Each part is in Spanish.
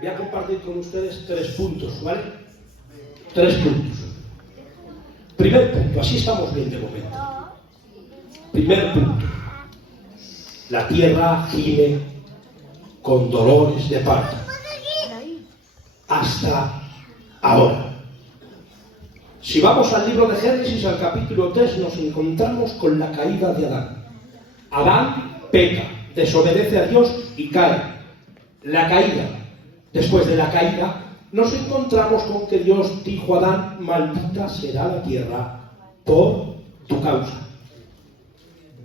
voy a compartir con ustedes 3 puntos, ¿vale? 3 puntos. Primer punto, así estamos bien de momento. Primer punto. La tierra gime con dolores de parto. Hasta ahora. Si vamos al libro de Génesis, al capítulo 3, nos encontramos con la caída de Adán. Adán peca, desobedece a Dios y cae. La caída. Después de la caída, nos encontramos con que Dios dijo a Adán: maldita será la tierra por tu causa.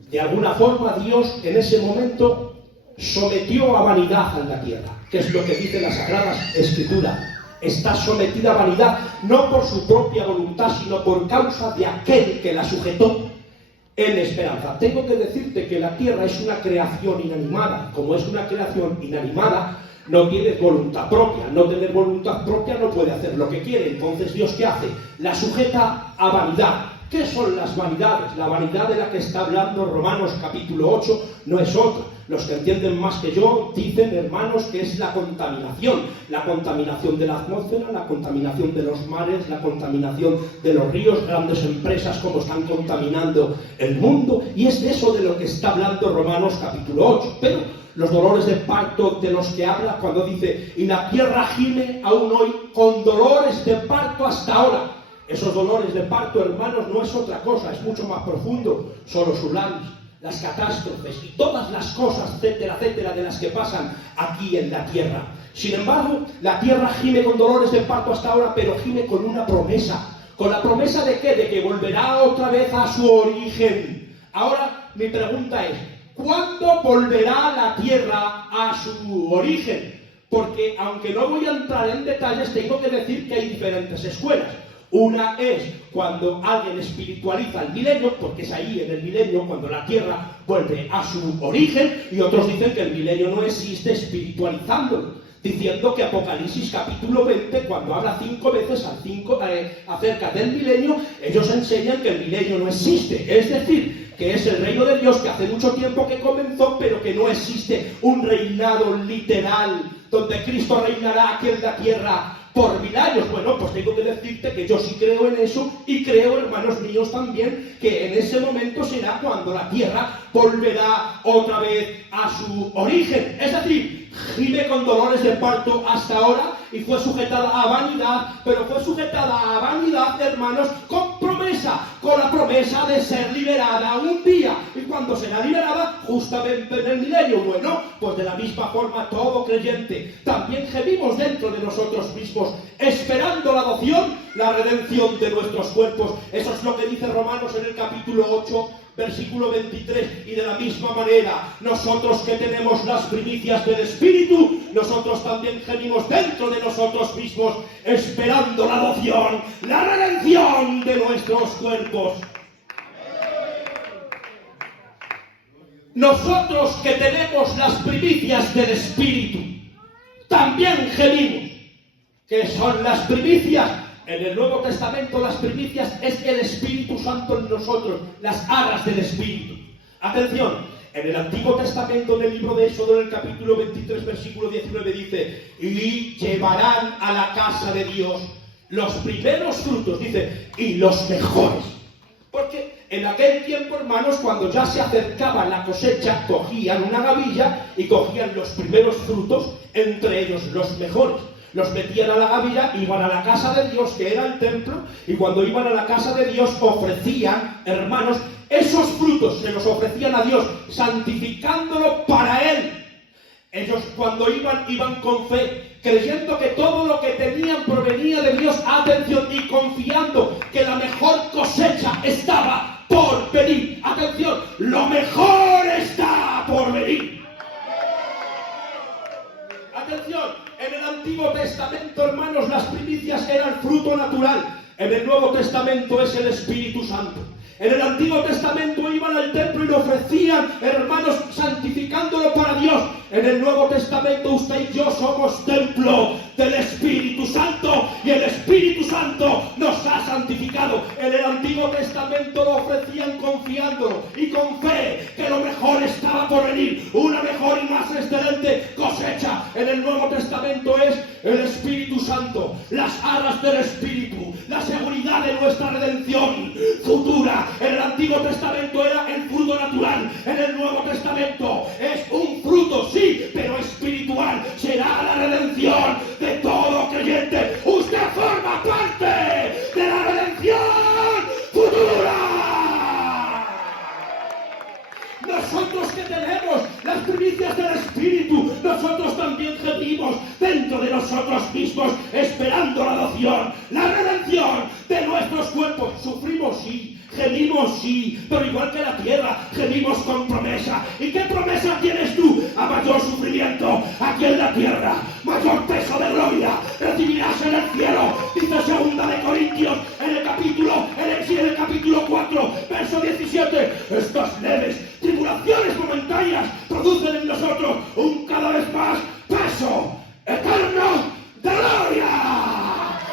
De alguna forma, Dios en ese momento sometió a vanidad a la tierra, que es lo que dice la Sagrada Escritura. Está sometida a vanidad, no por su propia voluntad, sino por causa de aquel que la sujetó en esperanza. Tengo que decirte que la tierra es una creación inanimada. Como es una creación inanimada, no tiene voluntad propia. No tener voluntad propia no puede hacer lo que quiere. Entonces, ¿Dios qué hace? La sujeta a vanidad. ¿Qué son las vanidades? La vanidad de la que está hablando Romanos capítulo 8 no es otra. Los que entienden más que yo dicen, hermanos, que es la contaminación. La contaminación de la atmósfera, la contaminación de los mares, la contaminación de los ríos, grandes empresas como están contaminando el mundo. Y es de eso de lo que está hablando Romanos capítulo 8. Pero los dolores de parto de los que habla cuando dice: y la tierra gime aún hoy con dolores de parto hasta ahora. Esos dolores de parto, hermanos, no es otra cosa, es mucho más profundo. Son los tsunamis, las catástrofes y todas las cosas, etcétera, etcétera, de las que pasan aquí en la tierra. Sin embargo, la tierra gime con dolores de parto hasta ahora, pero gime con una promesa. ¿Con la promesa de qué? De que volverá otra vez a su origen. Ahora, mi pregunta es: ¿cuándo volverá la tierra a su origen? Porque, aunque no voy a entrar en detalles, tengo que decir que hay diferentes escuelas. Una es cuando alguien espiritualiza el milenio, porque es ahí en el milenio cuando la tierra vuelve a su origen, y otros dicen que el milenio no existe, espiritualizándolo, diciendo que Apocalipsis capítulo 20, cuando habla 5 veces acerca del milenio, ellos enseñan que el milenio no existe, es decir, que es el reino de Dios que hace mucho tiempo que comenzó, pero que no existe un reinado literal donde Cristo reinará aquí en la tierra por 1000 años. Bueno, pues tengo que decirte que yo sí creo en eso, y creo, hermanos míos, también que en ese momento será cuando la tierra volverá otra vez a su origen. Es decir, gime con dolores de parto hasta ahora y fue sujetada a vanidad, pero fue sujetada a vanidad, hermanos, con promesa, con la promesa de ser liberada un día. ¿Y cuando será liberada? Justamente en el milenio. Bueno, pues de la misma forma todo creyente también gemimos dentro de nosotros mismos, esperando la adopción, la redención de nuestros cuerpos. Eso es lo que dice Romanos en el capítulo 8, versículo 23, y de la misma manera, nosotros que tenemos las primicias del Espíritu, nosotros también gemimos dentro de nosotros mismos, esperando la adopción, la redención de nuestros cuerpos. Nosotros que tenemos las primicias del Espíritu, también gemimos. ¿Qué son las primicias? En el Nuevo Testamento las primicias es el Espíritu Santo en nosotros, las arras del Espíritu. Atención, en el Antiguo Testamento, en el libro de Éxodo, en el capítulo 23, versículo 19, dice: y llevarán a la casa de Dios los primeros frutos, dice, y los mejores. Porque en aquel tiempo, hermanos, cuando ya se acercaba la cosecha, cogían una gavilla y cogían los primeros frutos, entre ellos los mejores. Los metían a la gavilla, iban a la casa de Dios, que era el templo, y cuando iban a la casa de Dios ofrecían, hermanos, esos frutos se los ofrecían a Dios, santificándolo para Él. Ellos cuando iban con fe, creyendo que todo lo que tenían provenía de Dios, atención, y confiando que la mejor cosecha estaba por venir. Atención, lo mejor está por venir. Atención. En el Antiguo Testamento, hermanos, las primicias eran fruto natural. En el Nuevo Testamento es el Espíritu Santo. En el Antiguo Testamento iban al templo y lo ofrecían, hermanos, santificándolo para Dios. En el Nuevo Testamento usted y yo somos templo del Espíritu Santo, y el Espíritu Santo nos ha santificado. En el Antiguo Testamento lo ofrecían confiándolo y con fe que lo mejor estaba por venir, una mejor y más excelente cosecha. En el Nuevo Testamento es realidad de nuestra redención futura. En el Antiguo Testamento era el fruto natural, en el Nuevo Testamento es un fruto, sí, pero espiritual. Será la redención de todo creyente. Usted forma parte de la redención futura. Nosotros que tenemos las primicias del Espíritu, nosotros también gemimos dentro de nosotros mismos, esperando la adopción, la redención de nuestros cuerpos. Sufrimos, sí, gemimos, sí, pero igual que la tierra, gemimos con promesa. ¿Y qué promesa tienes tú? A mayor sufrimiento aquí en la tierra, mayor peso de gloria recibirás en el cielo. Dice 2 de Corintios, en el capítulo 4, verso 17, estas leves tribulaciones momentáneas producen en nosotros un cada vez más peso eterno de gloria.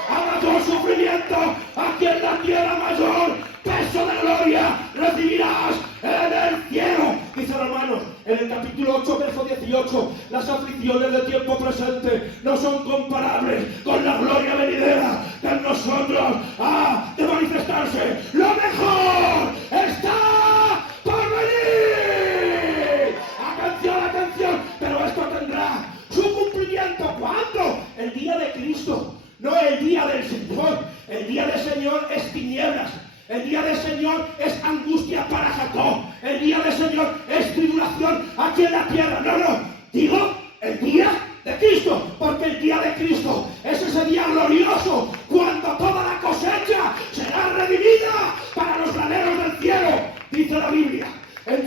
A mayor sufrimiento aquí en la tierra, mayor peso de gloria recibirás en el cielo. Dice, hermanos, en el capítulo 8, verso 18, las aflicciones del tiempo presente no son comparables con la gloria venidera que en nosotros ha de manifestarse. Lo mejor está por venir. Atención, pero esto tendrá su cumplimiento. ¿Cuándo? El día de Cristo, no el día del Señor. El día del Señor es tinieblas. El día del Señor es angustia para Jacob. El día del Señor es tribulación aquí en la tierra. No, digo el día de Cristo, porque el día de Cristo es ese día glorioso cuando toda la cosecha será redimida para los graneros del cielo, dice la Biblia. En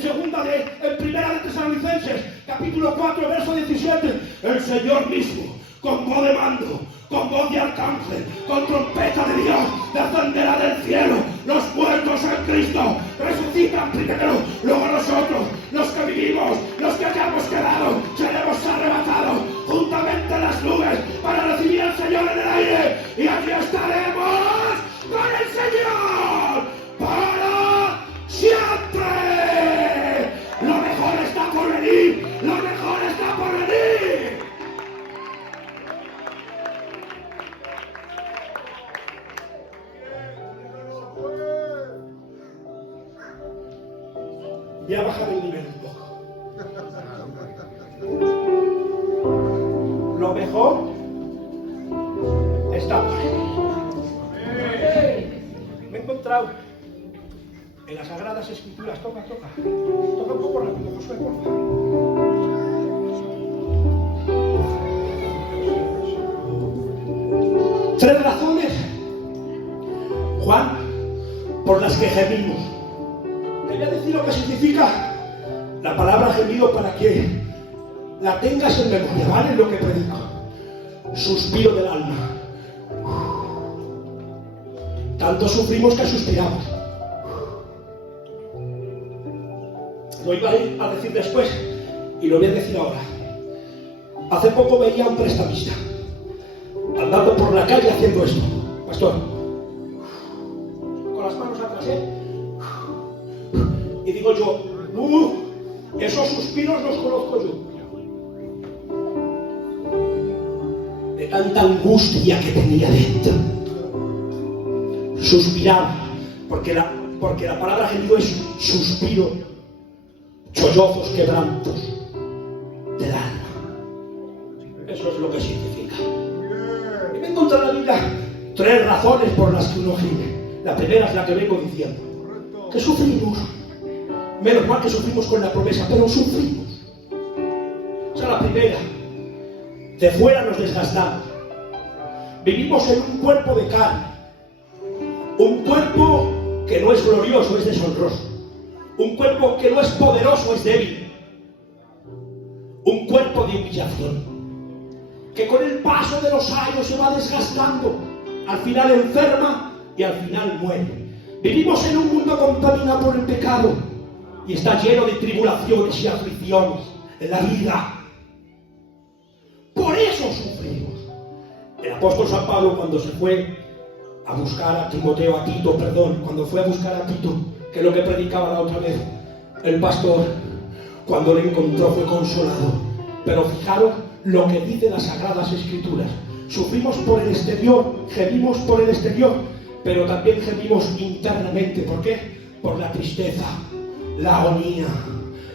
primera de Tesalonicenses, capítulo 4, verso 17, el Señor mismo, con voz de mando, con voz de arcángel, con trompeta de Dios, descenderá del cielo. Los muertos en Cristo resucitan primero, luego nosotros, los que vivimos, los que hayamos quedado, seremos arrebatados juntamente en las nubes para recibir al Señor en el aire, y aquí estaremos con el Señor para siempre. Lo mejor está por venir, lo mejor está por venir. Voy a bajar el nivel un poco. Lo mejor está por venir. Me he encontrado en las Sagradas Escrituras. Toca un poco rápido, Josué, por favor. 3 razones, Juan, por las que gemimos. Te voy a decir lo que significa la palabra gemido para que la tengas en memoria, ¿vale? Lo que predico. Suspiro del alma. Tanto sufrimos que suspiramos. Lo iba a decir después y lo voy a decir ahora. Hace poco veía a un prestamista andando por la calle haciendo esto, pastor, con las manos atrás, y digo yo, esos suspiros los conozco yo, de tanta angustia que tenía dentro. Suspiraba, porque la palabra gemido es suspiro, sollozos, quebrantos del alma. Eso es lo que significa. Y me encontré en la Biblia 3 razones por las que uno gime. La primera es la que vengo diciendo, que sufrimos. Menos mal que sufrimos con la promesa, pero sufrimos. Esa es la primera. De fuera nos desgastamos. Vivimos en un cuerpo de carne. Un cuerpo que no es glorioso, es deshonroso. Un cuerpo que no es poderoso, es débil. Un cuerpo de humillación, que con el paso de los años se va desgastando. Al final enferma y al final muere. Vivimos en un mundo contaminado por el pecado y está lleno de tribulaciones y aflicciones en la vida. Por eso sufrimos. El apóstol San Pablo, cuando se fue a buscar a Timoteo, cuando fue a buscar a Tito, que es lo que predicaba la otra vez, el pastor, cuando le encontró fue consolado. Pero fijaros lo que dicen las Sagradas Escrituras. Sufrimos por el exterior, gemimos por el exterior, pero también gemimos internamente. ¿Por qué? Por la tristeza, la agonía,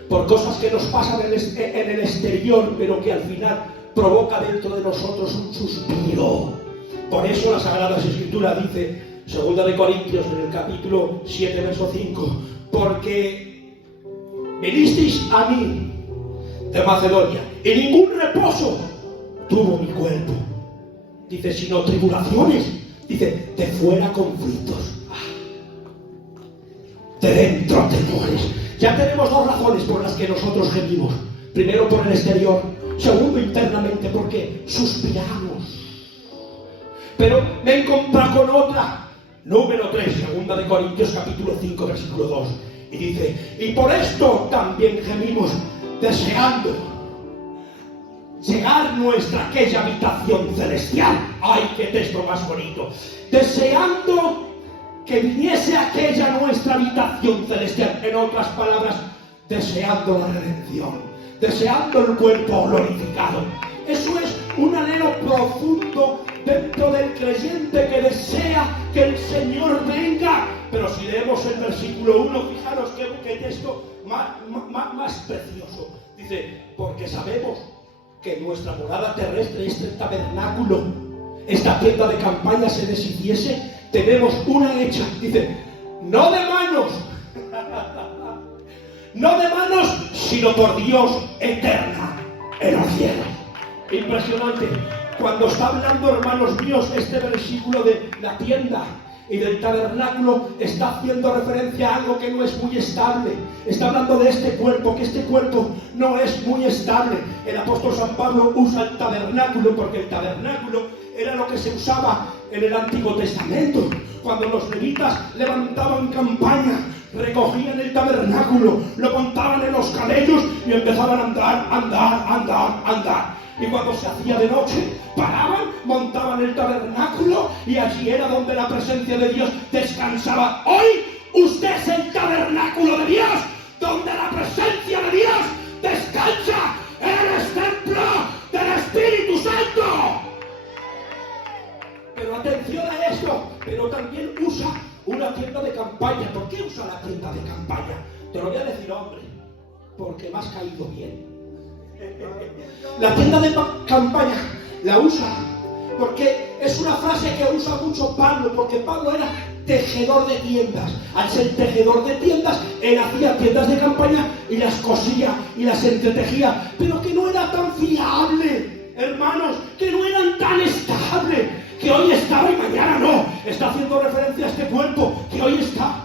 por cosas que nos pasan en el exterior, pero que al final provoca dentro de nosotros un suspiro. Por eso la Sagrada Escritura dice, 2 de Corintios, en el capítulo 7, verso 5, porque vinisteis a mí de Macedonia y ningún reposo tuvo mi cuerpo. Dice, sino tribulaciones. Dice, de fuera conflictos, de dentro temores. Ya tenemos dos razones por las que nosotros gemimos. Primero, por el exterior. Segundo, internamente, porque suspiramos. Pero me he encontrado con otra. Número 3, 2 de Corintios capítulo 5, versículo 2. Y dice, y por esto también gemimos, deseando llegar nuestra aquella habitación celestial. ¡Ay, qué texto más bonito! Deseando que viniese aquella nuestra habitación celestial. En otras palabras, deseando la redención, deseando el cuerpo glorificado. Eso es un anhelo profundo dentro del creyente que desea que el Señor venga. Pero si leemos el versículo 1, fijaros qué texto más precioso. Dice, porque sabemos que nuestra morada terrestre, este tabernáculo, esta tienda de campaña se deshiciese, tenemos una hecha, dice, no de manos, no de manos, sino por Dios eterna en los cielos. Impresionante. Cuando está hablando, hermanos míos, este versículo de la tienda y del tabernáculo, está haciendo referencia a algo que no es muy estable. Está hablando de este cuerpo, que este cuerpo no es muy estable. El apóstol San Pablo usa el tabernáculo porque el tabernáculo era lo que se usaba en el Antiguo Testamento. Cuando los levitas levantaban campaña, recogían el tabernáculo, lo montaban en los camellos y empezaban a andar. Y cuando se hacía de noche, paraban, montaban el tabernáculo y allí era donde la presencia de Dios descansaba. Hoy usted es el tabernáculo de Dios, donde la presencia de Dios descansa. Eres templo del Espíritu Santo. Pero atención a esto, pero también usa una tienda de campaña. ¿Por qué usa la tienda de campaña? Te lo voy a decir, hombre, porque me has caído bien. La tienda de campaña la usa porque es una frase que usa mucho Pablo, porque Pablo era tejedor de tiendas. Al ser tejedor de tiendas, él hacía tiendas de campaña y las cosía y las entretejía, pero que no era tan fiable, hermanos, que no eran tan estables, que hoy estaba y mañana no. Está haciendo referencia a este cuerpo que hoy está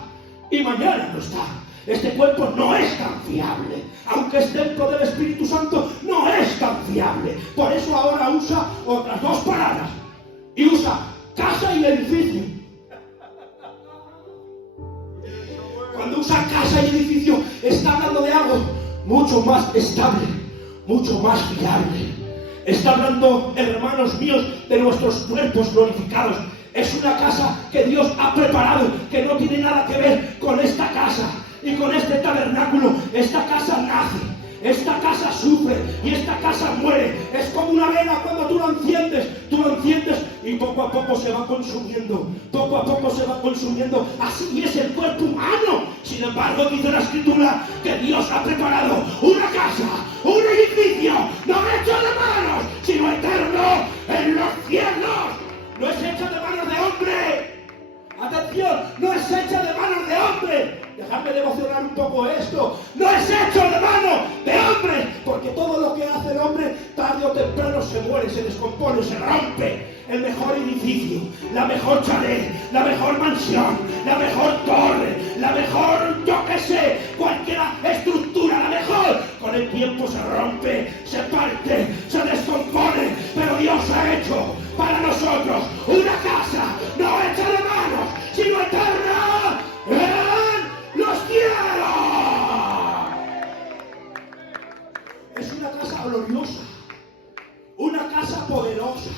y mañana no está. Este cuerpo no es tan fiable, aunque es templo del Espíritu Santo, no es tan fiable. Por eso ahora usa otras dos palabras, y usa casa y edificio. Cuando usa casa y edificio, está hablando de algo mucho más estable, mucho más fiable. Está hablando, hermanos míos, de nuestros cuerpos glorificados. Es una casa que Dios ha preparado, que no tiene nada que ver con esta casa y con este tabernáculo. Esta casa nace, esta casa sufre y esta casa muere. Es como una vela cuando tú la enciendes y poco a poco se va consumiendo, poco a poco se va consumiendo. Así es el cuerpo humano. Sin embargo, dice la Escritura que Dios ha preparado una casa, un edificio, no hecho de manos, sino eterno en los cielos. No es hecho de manos de hombre. Atención, no es hecha de manos de hombre. Dejadme de emocionar un poco esto. No es hecho de mano de hombre, porque todo lo que hace el hombre tarde o temprano se muere, se descompone, se rompe. El mejor edificio, la mejor chalet, la mejor mansión, la mejor torre, la mejor, yo qué sé, cualquier estructura, la mejor, con el tiempo se rompe, se parte, se descompone. Pero Dios ha hecho para nosotros una casa no hecha de manos, sino eterna en los cielos. Es una casa gloriosa, una casa poderosa,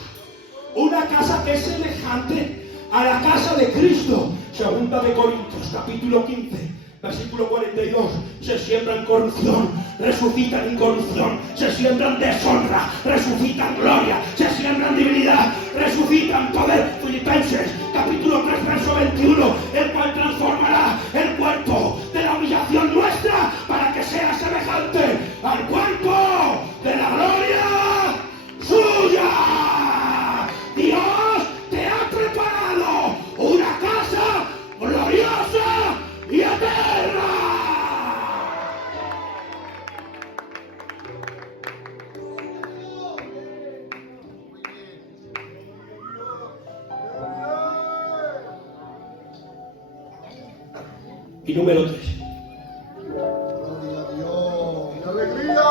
una casa que es semejante a la casa de Cristo. 2 de Corintios, capítulo 15, versículo 42. Se siembra en corrupción, resucitan incorrupción, se siembran deshonra, resucitan gloria, se siembran divinidad, resucitan poder. Filipenses capítulo 3 verso 21, el cual transformará el cuerpo de la humillación nuestra para que sea semejante al cuerpo de la gloria suya. Dios te ha preparado una casa gloriosa y eterna. Y número 3. Gloria a Dios. ¡Qué alegría!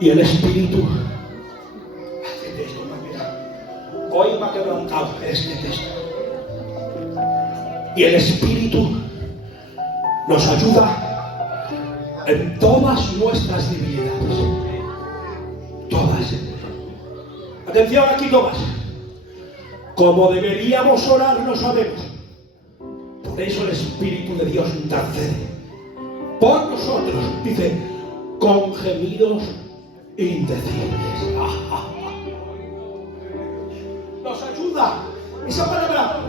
Y el Espíritu, hoy me ha quebrantado este texto. Y el Espíritu nos ayuda en todas nuestras debilidades. Todas. Atención aquí, todas. Como deberíamos orar, no sabemos. Por eso el Espíritu de Dios intercede por nosotros, dice, con gemidos indecibles. Nos ayuda esa palabra.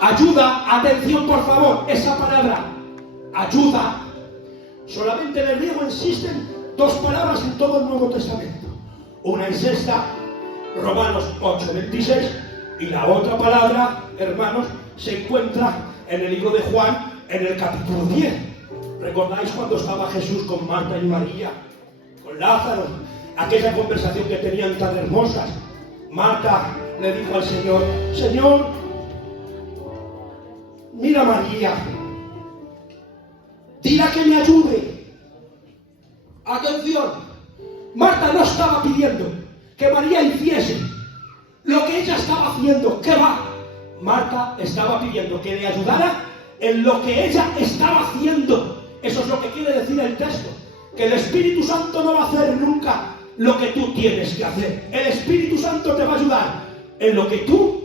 Ayuda, atención por favor, esa palabra. Ayuda. Solamente en el griego existen dos palabras en todo el Nuevo Testamento. Una es esta, Romanos 8:26, y la otra palabra, hermanos, se encuentra en el libro de Juan, en el capítulo 10. ¿Recordáis cuando estaba Jesús con Marta y María? Con Lázaro, aquella conversación que tenían tan hermosas. Marta le dijo al Señor, Señor, mira a María, dile que me ayude. Atención, Marta no estaba pidiendo que María hiciese lo que ella estaba haciendo. ¿Qué va? Marta estaba pidiendo que le ayudara en lo que ella estaba haciendo. Eso es lo que quiere decir el texto. Que el Espíritu Santo no va a hacer nunca lo que tú tienes que hacer. El Espíritu Santo te va a ayudar en lo que tú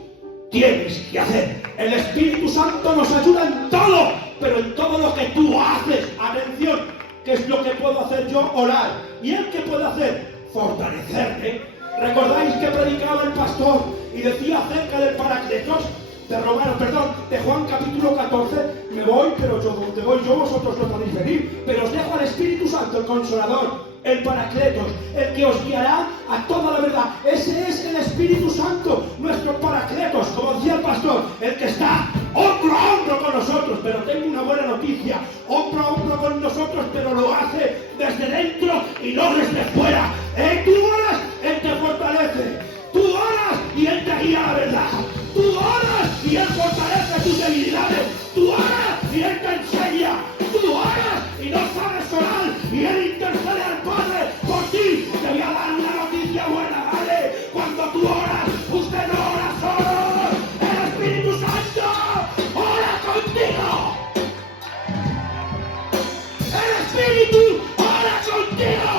tienes que hacer. El Espíritu Santo nos ayuda en todo, pero en todo lo que tú haces. Atención, ¿qué es lo que puedo hacer yo? Orar. ¿Y él qué puede hacer? Fortalecerme. ¿Recordáis que predicaba el pastor y decía acerca del Paracletos? De Juan capítulo 14, me voy, pero yo donde voy yo, vosotros no podéis venir, pero os dejo al Espíritu Santo, el Consolador, el Paracletos, el que os guiará a toda la verdad. Ese es el Espíritu Santo, nuestro Paracletos, como decía el pastor, el que está hombro a hombro con nosotros. Pero tengo una buena noticia, hombro a hombro con nosotros, pero lo hace desde dentro y no desde fuera. Tú oras, Él te fortalece. Tú oras y Él te guía a la verdad. Tú oras y Él fortalece tus debilidades. Tú oras y Él te enseña. Tú oras y no sabes orar y Él intercede al Padre por ti. Te voy a dar una noticia buena, ¿vale? Cuando tú oras, usted no ora solo. El Espíritu Santo ora contigo. El Espíritu ora contigo.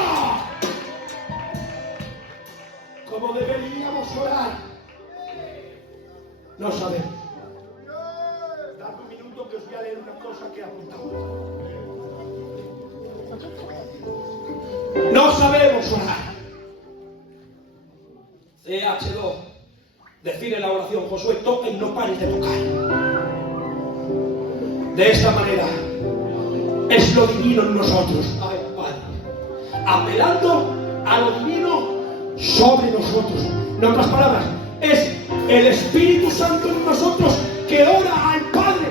Como deberíamos orar, no sabemos. Dame un minuto que os voy a leer una cosa que he apuntado. No sabemos orar. CH2 define la oración: Josué, toca y no pares de tocar. De esta manera es lo divino en nosotros. Ay, Padre, apelando a lo divino sobre nosotros. En otras palabras, es el Espíritu Santo en nosotros que ora al Padre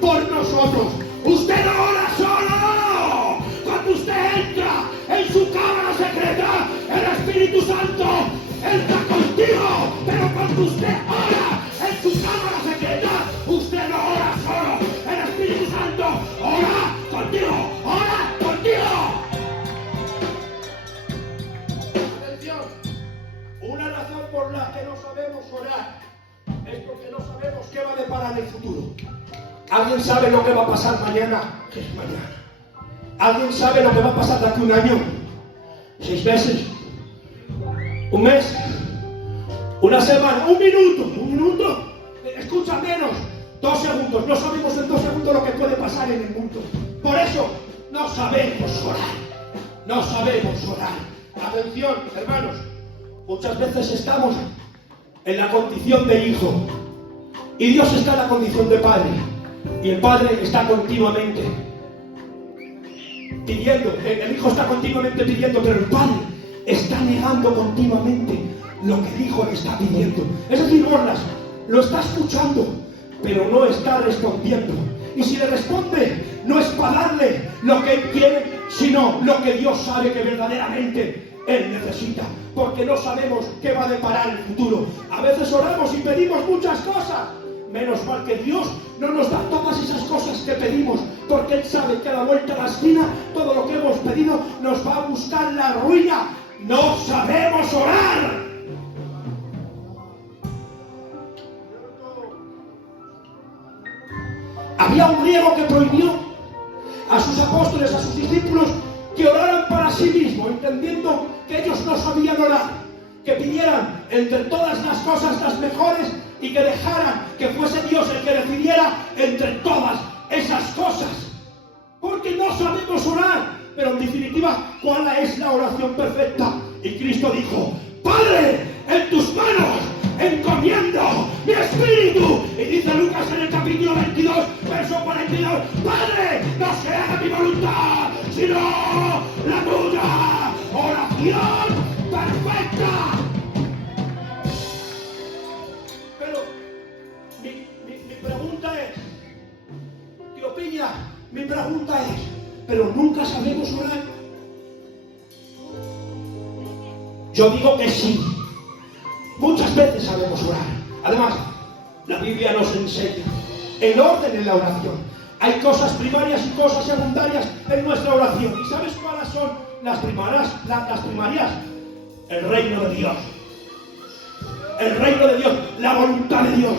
por nosotros. Usted no ora solo. Cuando usted entra en su cámara secreta, el Espíritu Santo está contigo. Pero cuando usted ora en su cámara secreta, usted no ora solo. El Espíritu Santo ora contigo. Ora contigo. Una razón por la que no sabemos orar es porque no sabemos qué va a deparar en el futuro. ¿Alguien sabe lo que va a pasar mañana? ¿Qué es mañana? ¿Alguien sabe lo que va a pasar de aquí un año? 6 meses, un mes, una semana, un minuto, escucha menos, 2 segundos. No sabemos en 2 segundos lo que puede pasar en el mundo. Por eso no sabemos orar. No sabemos orar. Atención, hermanos. Muchas veces estamos en la condición de hijo. Y Dios está en la condición de padre. Y el padre está continuamente pidiendo. El hijo está continuamente pidiendo, pero el padre está negando continuamente lo que el hijo le está pidiendo. Es decir, Borlas lo está escuchando, pero no está respondiendo. Y si le responde, no es para darle lo que él quiere, sino lo que Dios sabe que verdaderamente él necesita. Porque no sabemos qué va a deparar el futuro. A veces oramos y pedimos muchas cosas. Menos mal que Dios no nos da todas esas cosas que pedimos, porque Él sabe que a la vuelta de la esquina todo lo que hemos pedido nos va a buscar la ruina. ¡No sabemos orar! Había un griego que prohibió a sus apóstoles, a sus discípulos, que oraran para sí mismos, entendiendo que ellos no sabían orar, que pidieran entre todas las cosas las mejores y que dejaran que fuese Dios el que decidiera entre todas esas cosas, porque no sabemos orar. Pero en definitiva, ¿cuál es la oración perfecta? Y Cristo dijo: Padre, en tus manos encomiendo mi espíritu. Y dice Lucas en el capítulo 22, verso 42: Padre, no se haga mi voluntad, sino la tuya. Oración perfecta. Pero mi pregunta es, tío Piña, mi pregunta es, ¿pero nunca sabemos orar? Yo digo que sí. Muchas veces sabemos orar. Además, la Biblia nos enseña el orden en la oración. Hay cosas primarias y cosas secundarias en nuestra oración. ¿Y sabes cuáles son las primarias? Las primarias. El reino de Dios. El reino de Dios. La voluntad de Dios.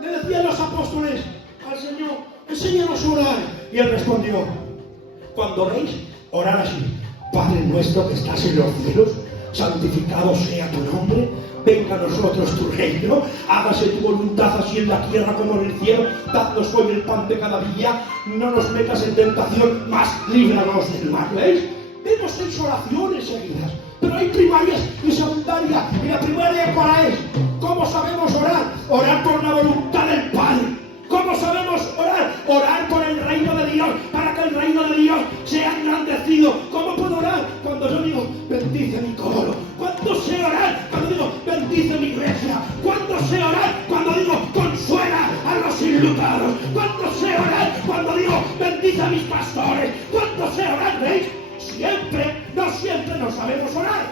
Le decían los apóstoles al Señor: enséñanos a orar. Y Él respondió: cuando oréis, orad así: Padre nuestro que estás en los cielos, santificado sea tu nombre, venga a nosotros tu reino, hágase tu voluntad así en la tierra como en el cielo, dadnos hoy el pan de cada día, no nos metas en tentación, mas líbranos del mal. ¿Veis? Vemos 6 oraciones seguidas, pero hay primarias y secundarias. Y la primaria, ¿cuál es? ¿Cómo sabemos orar? Orar por la voluntad del Padre. ¿Cómo sabemos orar? Orar por el reino de Dios, para que el reino de Dios sea engrandecido. ¿Cómo puedo orar? Cuando yo digo: bendice mi coro. ¿Cuándo sé orar? Cuando digo: bendice mi iglesia. ¿Cuándo sé orar? Cuando digo: consuela a los enlutados. ¿Cuándo sé orar? Cuando digo: bendice a mis pastores. ¿Cuándo sé orar? ¿Veis? No siempre no sabemos orar.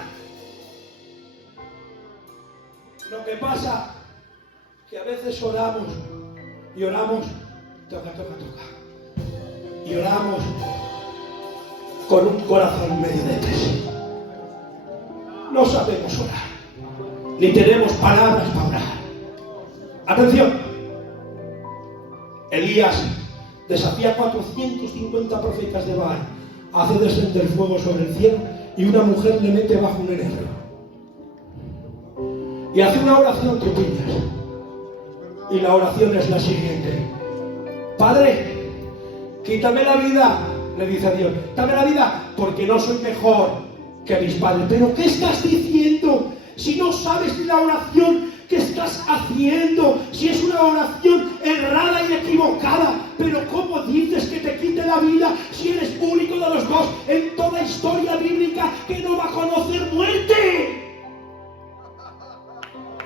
Lo que pasa que a veces oramos y oramos, toca. Y oramos con un corazón medio de pez. No sabemos orar, ni tenemos palabras para orar. Atención, Elías desafía a 450 profetas de Baal, hace descender fuego sobre el cielo y una mujer le mete bajo un enebro. Y hace una oración, ¿qué opinas? Y la oración es la siguiente: Padre, quítame la vida, le dice a Dios, quítame la vida, porque no soy mejor que mis padres. Pero ¿qué estás diciendo? Si no sabes la oración que estás haciendo, si es una oración errada y equivocada. Pero ¿cómo dices que te quite la vida si eres único de los dos en toda historia bíblica que no va a conocer muerte?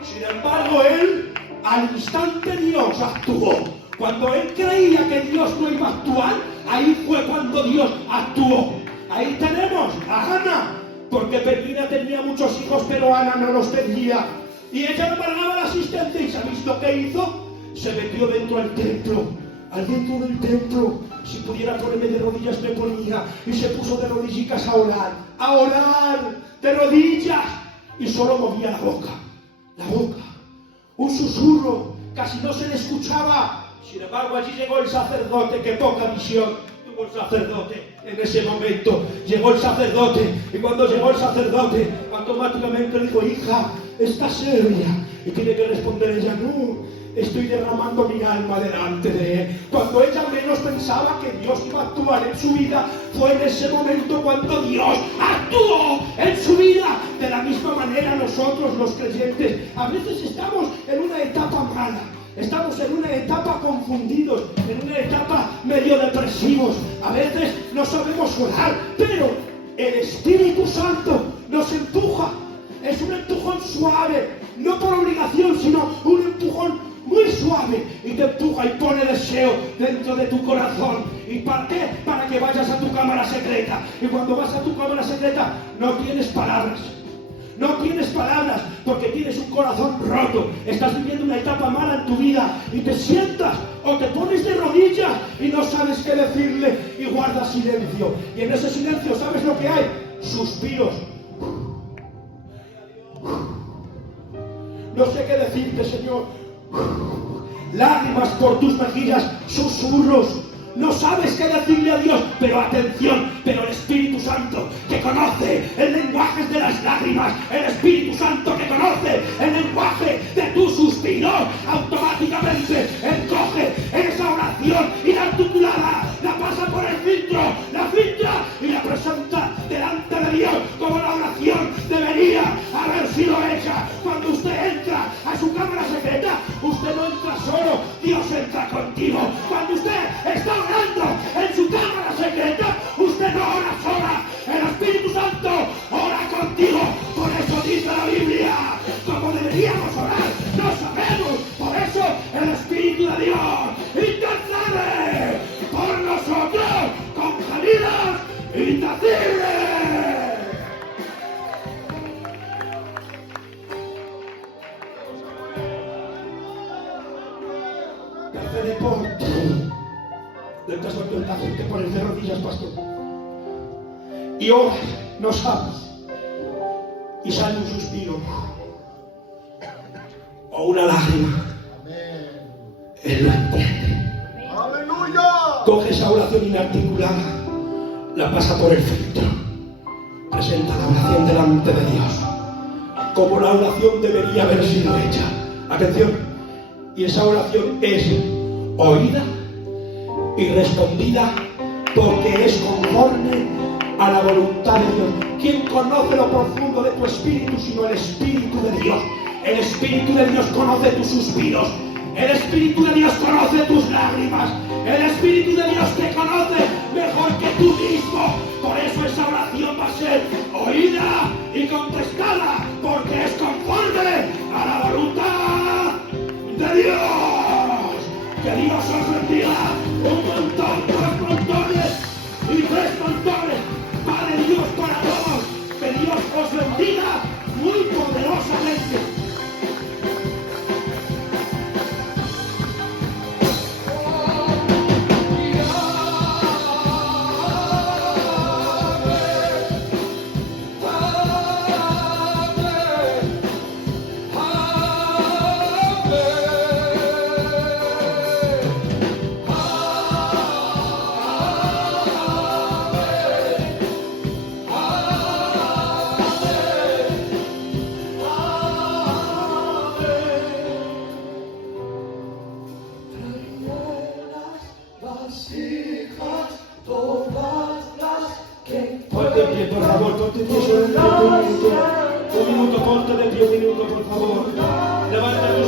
Sin embargo, él, al instante, Dios actuó. Cuando él creía que Dios no iba a actuar, ahí fue cuando Dios actuó. Ahí tenemos a Ana, porque Penina tenía muchos hijos, pero Ana no los tenía. Y ella no pagaba la asistencia. ¿Y sabéis lo que hizo? Se metió dentro del templo. Al dentro del templo, si pudiera ponerme de rodillas, me ponía. Y se puso de rodillas a orar, de rodillas. Y solo movía la boca. Un susurro, casi no se le escuchaba. Sin embargo, allí llegó el sacerdote. Qué poca visión tuvo el sacerdote en ese momento. Llegó el sacerdote, y cuando llegó el sacerdote, automáticamente le dijo: hija, ¿Estás ebria? Y tiene que responder ella, no, estoy derramando mi alma delante de Él. Cuando ella menos pensaba que Dios iba a actuar en su vida, fue en ese momento cuando Dios actuó en su vida. De la misma manera nosotros los creyentes, a veces estamos en una etapa mala. Estamos en una etapa confundidos, en una etapa medio depresivos. A veces no sabemos orar, pero el Espíritu Santo nos empuja. Es un empujón suave, no por obligación, sino un empujón muy suave. Y te empuja y pone deseo dentro de tu corazón. ¿Y para qué? Para que vayas a tu cámara secreta. Y cuando vas a tu cámara secreta no tienes palabras. No tienes palabras porque tienes un corazón roto. Estás viviendo una etapa mala en tu vida y te sientas o te pones de rodillas y no sabes qué decirle y guardas silencio. Y en ese silencio, ¿sabes lo que hay? Suspiros. No sé qué decirte, Señor. Lágrimas por tus mejillas, susurros. No sabes qué decirle a Dios, pero atención, pero el Espíritu Santo que conoce el lenguaje de las lágrimas, el Espíritu Santo que conoce el lenguaje de tu suspiro, automáticamente encoge esa oración y la articulada, la pasa por el filtro, la filtra y la presenta delante de Dios como la oración debería haber sido hecha. Cuando usted entra a su cámara secreta, usted no entra solo, Dios entra contigo. Cuando usted está orando en su cámara secreta, usted no ora sola, el Espíritu Santo ora contigo. Por eso dice la Biblia, como deberíamos orar, no sabemos. Por eso el Espíritu de Dios intercede por nosotros con gemidos intangibles. Tercer deporte. Del caso de hacerte poner de rodillas, pastor. Y oras, no sabes. Y sale un suspiro. O una lágrima. Él lo entiende. ¡Aleluya! Coge esa oración inarticulada, la pasa por el filtro. Presenta la oración delante de Dios. Como la oración debería haber sido hecha. Atención. Y esa oración es oída y respondida porque es conforme a la voluntad de Dios. ¿Quién conoce lo profundo de tu espíritu sino el Espíritu de Dios? El Espíritu de Dios conoce tus suspiros. El Espíritu de Dios conoce tus lágrimas. El Espíritu de Dios te conoce mejor que tú mismo. Por eso esa oración va a ser oída y contestada porque es conforme a la voluntad de Dios. Que Dios os bendiga un montón, dos montones y tres montones. Padre Dios para todos. Que Dios os bendiga muy poderosamente. Ponte de pie, por favor, ponte de pie, un minuto, ponte de pie un minuto, por favor. Levanta tus